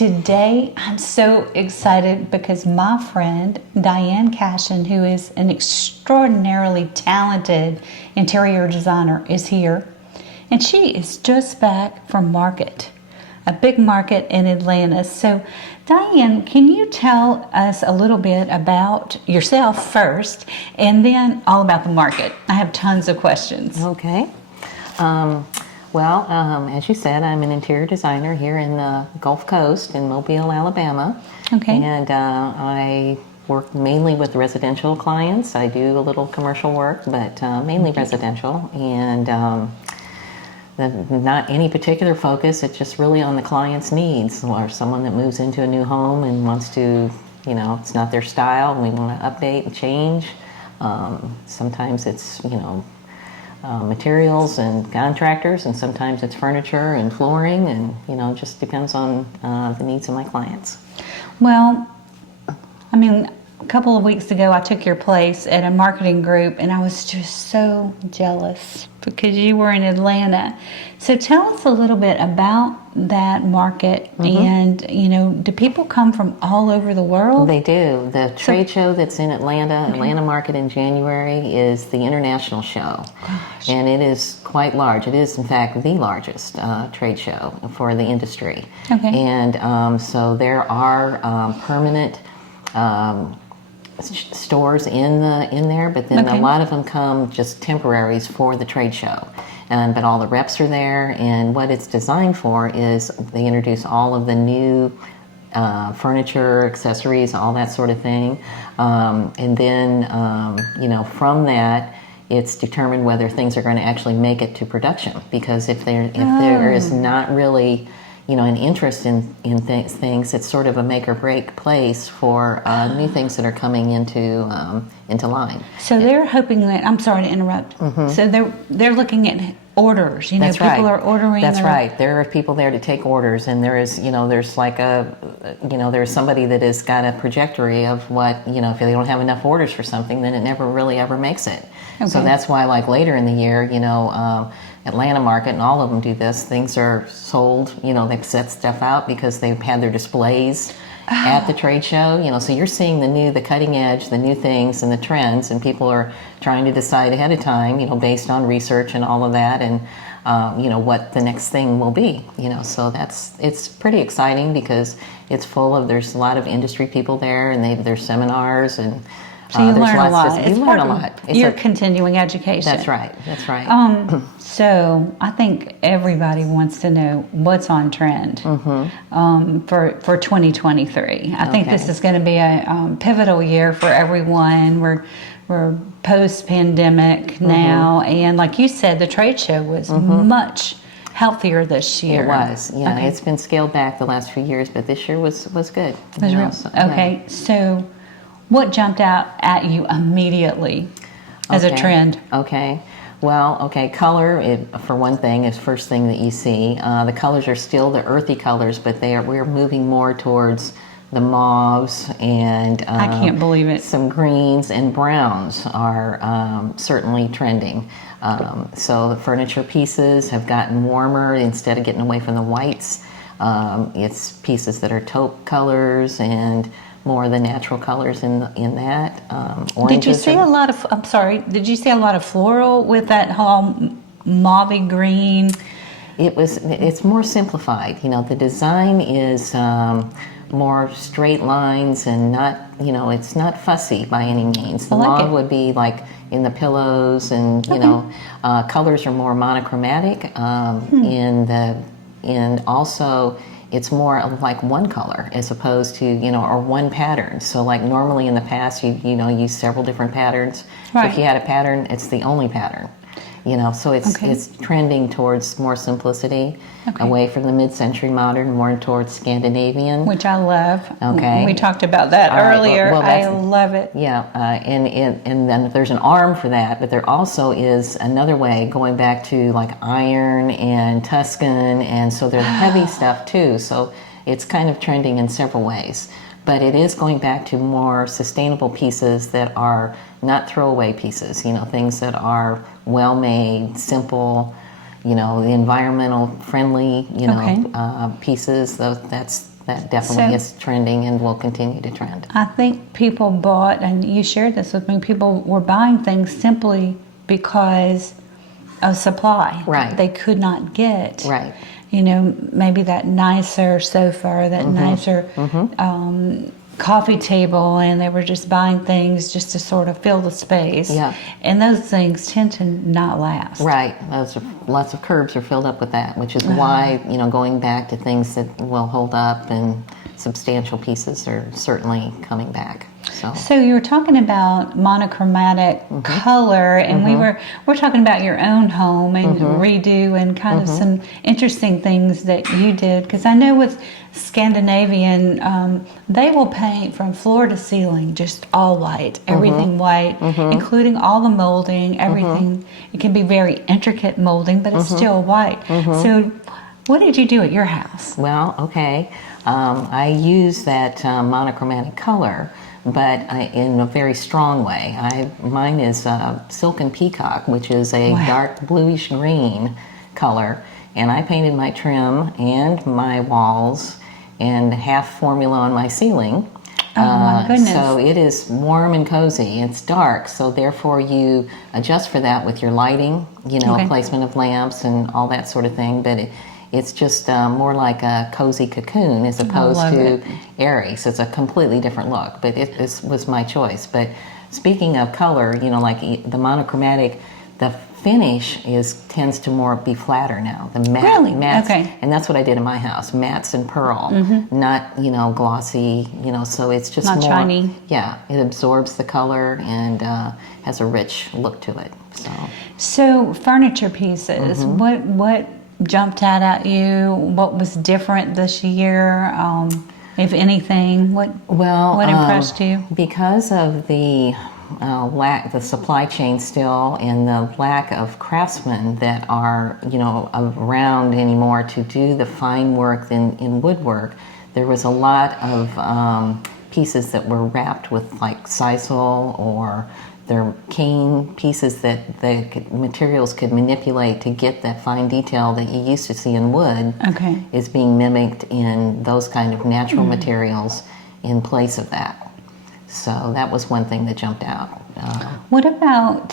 today I'm so excited because my friend Diane Cashen, who is an extraordinarily talented interior designer, is here. And she is just back from market, a big market in Atlanta. So Diane, can you tell us a little bit about yourself first and then all about the market? I have tons of questions. Okay. As you said, I'm an interior designer here in the Gulf Coast in Mobile, Alabama. Okay. And I work mainly with residential clients. I do a little commercial work, but mainly residential. And not any particular focus. It's just really on the client's needs, or someone that moves into a new home and wants to, it's not their style, and we want to update and change. Sometimes it's, materials and contractors, and sometimes it's furniture and flooring, and it just depends on the needs of my clients. Well, I mean, a couple of weeks ago I took your place at a marketing group and I was just so jealous because you were in Atlanta. So tell us a little bit about that market. And do people come from all over the world? They do. The trade show that's in Atlanta, Atlanta Market in January, is the international show. Gosh. And it is quite large. It is, in fact, the largest trade show for the industry. Okay. And so there are permanent stores in there, but then a lot of them come just temporaries for the trade show. But all the reps are there, and what it's designed for is they introduce all of the new furniture, accessories, all that sort of thing. And then, from that, it's determined whether things are going to actually make it to production. Because if there is not really an interest in things, it's sort of a make or break place for new things that are coming into line. So they're hoping that, I'm sorry to interrupt. So they're looking at orders. That's people right. are ordering. That's right. There are people there to take orders, and there is, there's like there's somebody that has got a trajectory of what, if they don't have enough orders for something, then it never really ever makes it. Okay. So that's why, like later in the year, Atlanta Market and all of them do this. Things are sold, they've set stuff out because they've had their displays at the trade show, so you're seeing the cutting edge, the new things and the trends, and people are trying to decide ahead of time, based on research and all of that, and what the next thing will be, so it's pretty exciting because it's full of, there's a lot of industry people there, and there's seminars, and so you learn a lot. You learn a lot. You're continuing education. That's right. That's right. So I think everybody wants to know what's on trend for 2023. I think this is going to be a pivotal year for everyone. We're post-pandemic now, and like you said, the trade show was much healthier this year. It was. Yeah, it's been scaled back the last few years, but this year was good. Okay, so what jumped out at you immediately as a trend? Okay. Well, color, for one thing, is first thing that you see. The colors are still the earthy colors, but we're moving more towards the mauves and I can't believe it. Some greens and browns are certainly trending. So the furniture pieces have gotten warmer instead of getting away from the whites. It's pieces that are taupe colors and more of the natural colors in that. Did you see a lot of? I'm sorry. Did you see a lot of floral with that whole mauve green? It's more simplified. The design is more straight lines and not. It's not fussy by any means. The mauve would be like in the pillows, and colors are more monochromatic. And also, it's more of like one color as opposed to, or one pattern. So like normally in the past, you use several different patterns. Right. If you had a pattern, it's the only pattern. So it's trending towards more simplicity, away from the mid-century modern, more towards Scandinavian. Which I love. Okay. We talked about that earlier. I love it. Yeah, and then there's an arm for that, but there also is another way going back to like iron and Tuscan, and so there's heavy stuff too. So it's kind of trending in several ways. But it is going back to more sustainable pieces that are not throwaway pieces, things that are well-made, simple, the environmental friendly, pieces. That's that definitely is trending and will continue to trend. I think people bought, and you shared this with me, people were buying things simply because of supply. Right. They could not get. Right. You know, maybe that nicer sofa or that nicer coffee table, and they were just buying things just to sort of fill the space. Yeah. And those things tend to not last. Right. Lots of curbs are filled up with that, which is why, you know, going back to things that will hold up and substantial pieces are certainly coming back. So you were talking about monochromatic color, and we're talking about your own home and redo and kind of some interesting things that you did, because I know with Scandinavian, they will paint from floor to ceiling just all white, everything white, including all the molding, everything. It can be very intricate molding, but it's still white. So what did you do at your house? Well, okay, I use that monochromatic color, but in a very strong way. Mine is Silken Peacock, which is a dark bluish green color, and I painted my trim and my walls and half formula on my ceiling. Oh my goodness. So it is warm and cozy. It's dark, so therefore you adjust for that with your lighting, you know, placement of lamps and all that sort of thing, but it's just more like a cozy cocoon as opposed to airy. So it's a completely different look, but this was my choice. But speaking of color, you know, like the monochromatic, the finish tends to more be flatter now. The mattes, and that's what I did in my house. Mattes and pearl, not, you know, glossy, you know, so it's just not more shiny. Yeah, it absorbs the color and has a rich look to it. So furniture pieces, what jumped out at you? What was different this year, if anything? What impressed you? Because of the the supply chain still, and the lack of craftsmen that are, you know, around anymore to do the fine work in woodwork, there was a lot of pieces that were wrapped with like sisal or they're cane pieces that the materials could manipulate to get that fine detail that you used to see in wood is being mimicked in those kind of natural materials in place of that. So that was one thing that jumped out. What about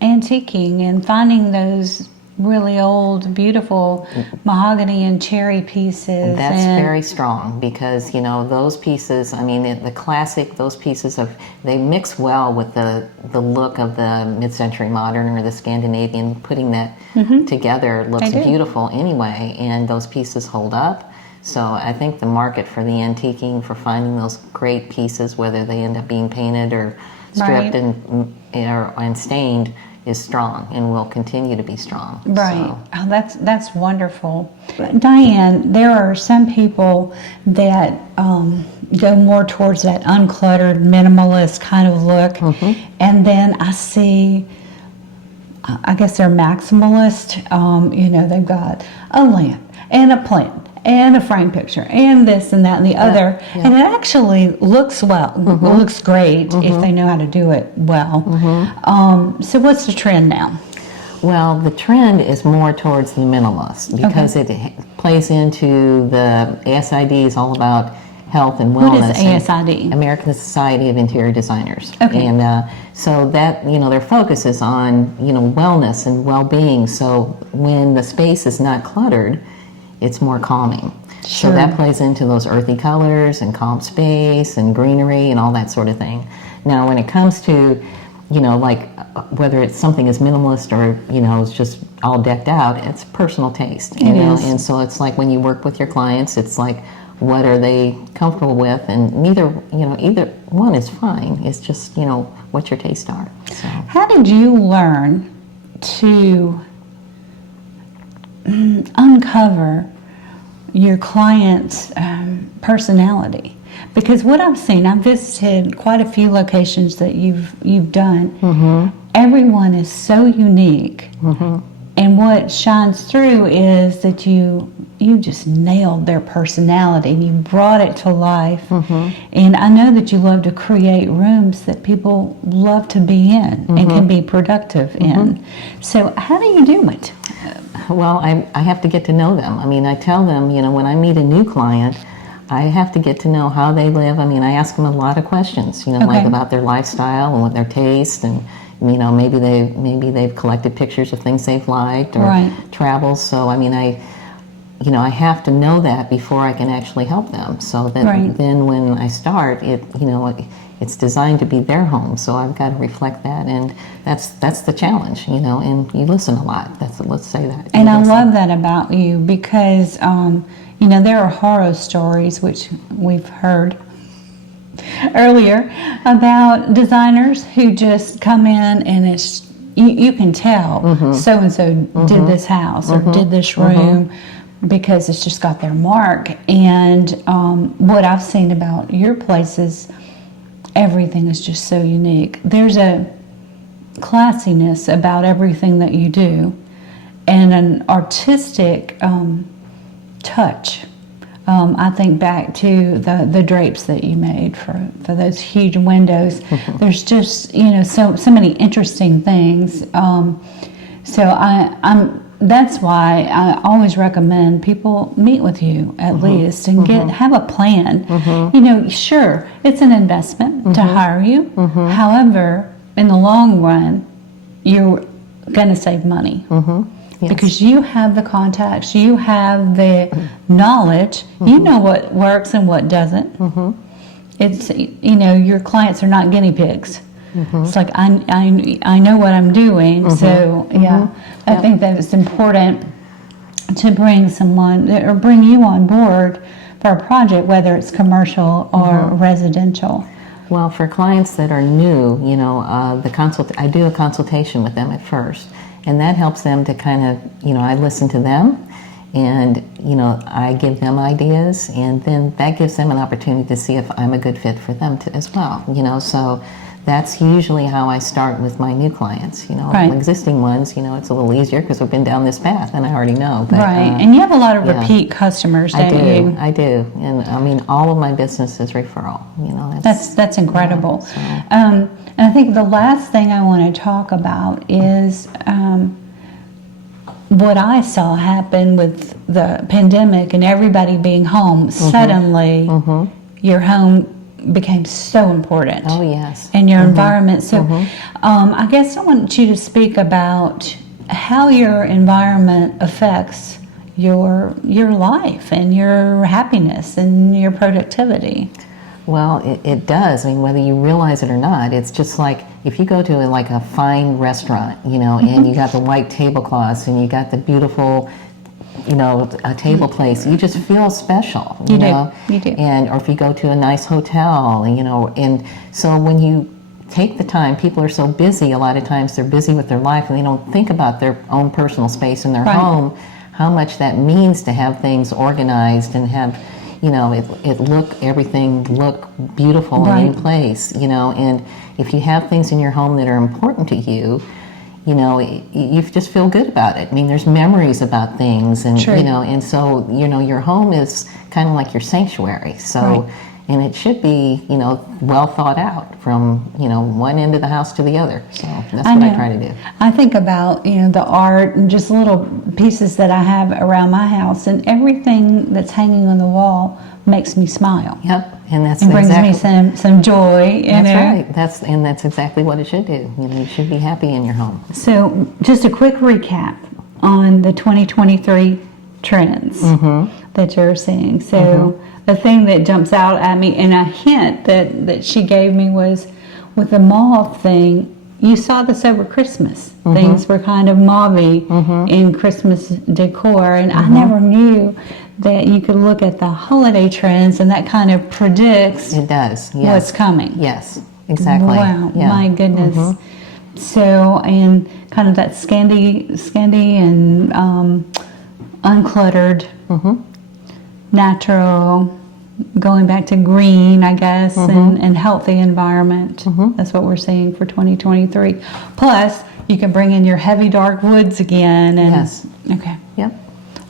antiquing and finding those really old, beautiful mahogany and cherry pieces? That's very strong because, you know, those pieces, I mean, the classic, those pieces they mix well with the look of the mid-century modern or the Scandinavian. Putting that together looks beautiful anyway, and those pieces hold up. So I think the market for the antiquing, for finding those great pieces, whether they end up being painted or stripped and stained, is strong and will continue to be strong. Right. So. Oh, that's wonderful. Diane, there are some people that go more towards that uncluttered, minimalist kind of look. And then I see, I guess they're maximalist. You know, they've got a lamp and a plant and a frame picture and this and that and the other. And it actually looks looks great if they know how to do it well. So what's the trend now? Well, the trend is more towards the minimalist because it plays into the ASID is all about health and wellness. What is ASID? American Society of Interior Designers. And so that, you know, their focus is on, you know, wellness and well-being. So when the space is not cluttered, it's more calming. So that plays into those earthy colors and calm space and greenery and all that sort of thing. Now, when it comes to, you know, like whether it's something as minimalist or, you know, it's just all decked out, it's personal taste. You know? And so it's like when you work with your clients, it's like, what are they comfortable with? And either one is fine. It's just, you know, what your tastes are. So. How did you learn to uncover your client's personality? Because what I've seen, I've visited quite a few locations that you've done. Everyone is so unique, and what shines through is that you just nailed their personality and you brought it to life. And I know that you love to create rooms that people love to be in and can be productive in. So how do you do it? Well, I have to get to know them. I mean, I tell them, when I meet a new client, I have to get to know how they live. I mean, I ask them a lot of questions, like about their lifestyle and what their taste, and maybe they've collected pictures of things they've liked or travels. So I mean, I have to know that before I can actually help them. So that then when I start, it's designed to be their home. So I've got to reflect that, and that's the challenge, And you listen a lot. Let's say that. And I love that about you because. There are horror stories, which we've heard earlier, about designers who just come in and it's you can tell so-and-so did this house or did this room because it's just got their mark. And what I've seen about your place is everything is just so unique. There's a classiness about everything that you do and an artistic touch. I think back to the drapes that you made for those huge windows. There's just so many interesting things. So that's why I always recommend people meet with you at least and have a plan. Sure, it's an investment to hire you. However, in the long run, you're going to save money. Yes. Because you have the contacts, you have the knowledge, you know what works and what doesn't. It's your clients are not guinea pigs. It's like I know what I'm doing. So I think that it's important to bring someone or bring you on board for a project, whether it's commercial or residential. Well, for clients that are new, I do a consultation with them at first. And that helps them to kind of, I listen to them and, I give them ideas, and then that gives them an opportunity to see if I'm a good fit for them as well, So that's usually how I start with my new clients, Existing ones, it's a little easier because we've been down this path and I already know. But, and you have a lot of repeat customers, don't you? I do. And I mean, all of my business is referral, That's incredible. And I think the last thing I want to talk about is what I saw happen with the pandemic and everybody being home. Suddenly, your home became so important. Oh, yes. And your environment. So I guess I want you to speak about how your environment affects your life and your happiness and your productivity. Well, it does. I mean, whether you realize it or not, it's just like if you go to a fine restaurant, and you got the white tablecloths and you got the beautiful, a table place, you just feel special. You know? You do. Or if you go to a nice hotel, and so when you take the time, people are so busy. A lot of times they're busy with their life and they don't think about their own personal space in their home. How much that means to have things organized and have. Everything look beautiful and in place, and if you have things in your home that are important to you, you just feel good about it. I mean, there's memories about things, and, and so, your home is kind of like your sanctuary. So, and it should be, well thought out from, one end of the house to the other. So that's what I try to do. I think about, the art and just little pieces that I have around my house, and everything that's hanging on the wall makes me smile. Yep. And that's brings me some joy. That's right. That's exactly what it should do. You should be happy in your home. So just a quick recap on the 2023 trends that you're seeing. So the thing that jumps out at me, and a hint that she gave me, was with the mauve thing. You saw this over Christmas. Things were kind of mauve-y in Christmas decor, and I never knew that you could look at the holiday trends and that kind of predicts what's coming. Yes, exactly. Wow, my goodness. So, and kind of that scandy and uncluttered, natural, going back to green, I guess, and healthy environment. That's what we're seeing for 2023. Plus, you can bring in your heavy dark woods again. And, yes. Okay. Yep.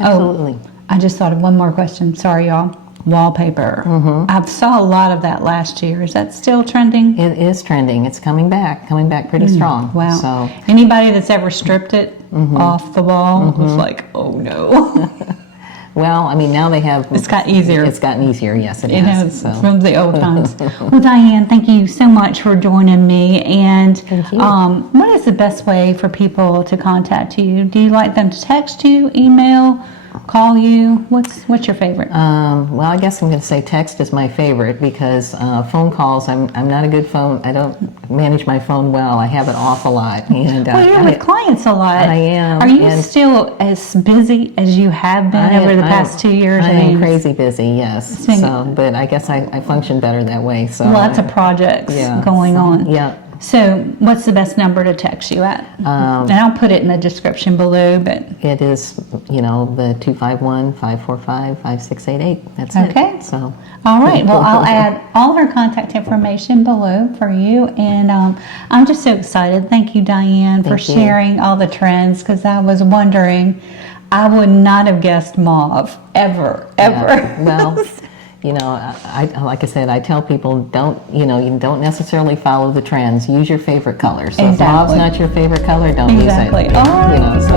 Absolutely. I just thought of one more question. Sorry, y'all. wallpaper. I saw a lot of that last year. Is that still trending? It is trending. It's coming back pretty strong. Wow. So anybody that's ever stripped it off the wall was like, oh no. well, I mean, now they have. It's got easier. It's gotten easier. Yes, it It has. has from the old times. Well, Diane, thank you so much for joining me. And Thank you. what is the best way for people to contact you? Do you like them to text you, email, call you? What's your favorite? Well, I guess I'm going to say text is my favorite because phone calls. I'm not a good phone. I don't manage my phone well. I have it off a lot. And well, you're with clients a lot. I am. Are you still as busy as you have been over the past 2 years? I am crazy busy. Yes. Seeing- So, but I guess I function better that way. So lots of projects going on. Yeah. So what's the best number to text you at? And I'll put it in the description below. But it is, the 251-545-5688. That's it. Okay. So. All right. Well, I'll add all her contact information below for you. And I'm just so excited. Thank you, Diane, for Thank you. sharing all the trends, because I was wondering, I would not have guessed mauve ever. Yeah. Well, I like I said, I tell people you don't necessarily follow the trends. Use your favorite color. So if mauve's not your favorite color, don't use it. Exactly. All right. So.